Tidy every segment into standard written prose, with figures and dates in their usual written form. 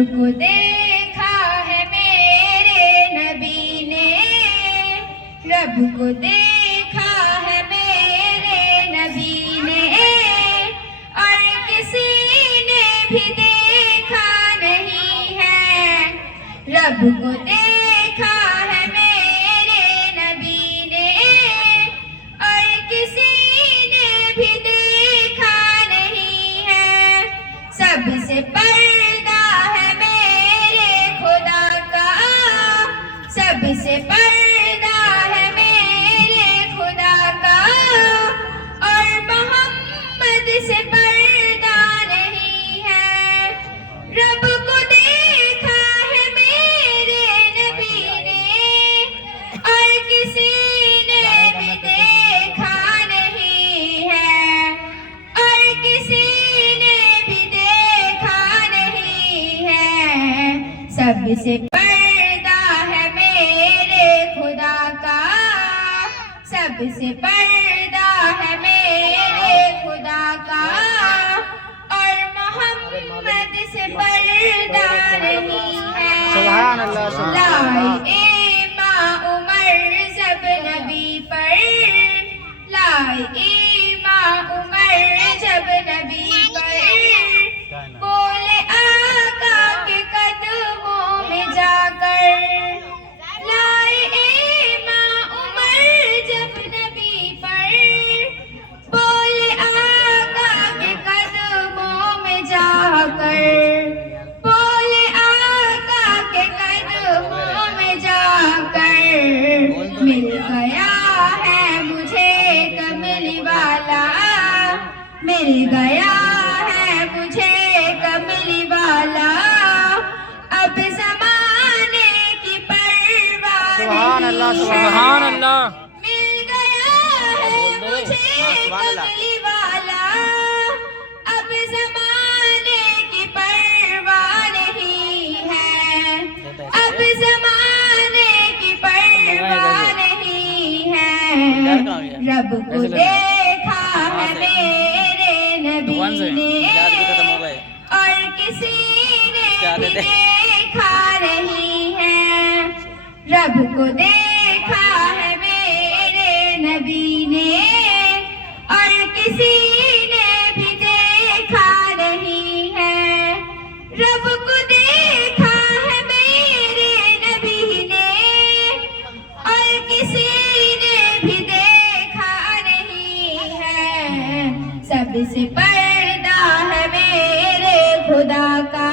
को देखा है मेरे नबी ने, रब को देखा है मेरे नबी ने, और किसी ने भी देखा नहीं है। रब को देखा है मेरे नबी ने, और किसी ने भी देखा नहीं है। सबसे पर्दा है मेरे खुदा का, सबसे पर्दा है मेरे खुदा का, और मोहम्मद से पर्दा नहीं है। रब को देखा है मेरे नबी ने, और किसी ने भी देखा नहीं है, और किसी ने भी देखा नहीं है। सबसे पर्दा है मेरे खुदा का, सबसे पर्दा है मेरे खुदा का, और मोहम्मद से पर्दा नहीं है। सुभान अल्लाह, सुभान अल्लाह। लाए माँ उमर जब नबी पर, लाए माँ उमर जब नबी पर, बोले आका के कदमों में जाकर। लाए माँ उमर जब नबी पर, बोले आका के कदमों में जाकर, बोले आका के कदमों में जाकर। मिल गया है मुझे कमली वाला, मिल गया है मुझे कमली वाला, अब ज़माने की परवाह सुभान अल्लाह, नहीं है। सुभान अल्लाह। मिल गया है मुझे कमली वाला, अब ज़माने की परवाह नहीं है, अब ज़माने की परवाह नहीं है। रब को देखा है मेरे नबी ने, और किसी ने भी देखा नहीं है। रब को देखा है मेरे नबी ने, और किसी ने भी देखा नहीं है। रब को देखा है मेरे नबी ने, और किसी ने भी देखा नहीं है। सबसे पर्दा है मेरे खुदा का,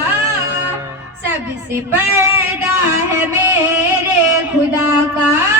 सबसे पर्दा है मेरे खुदा का।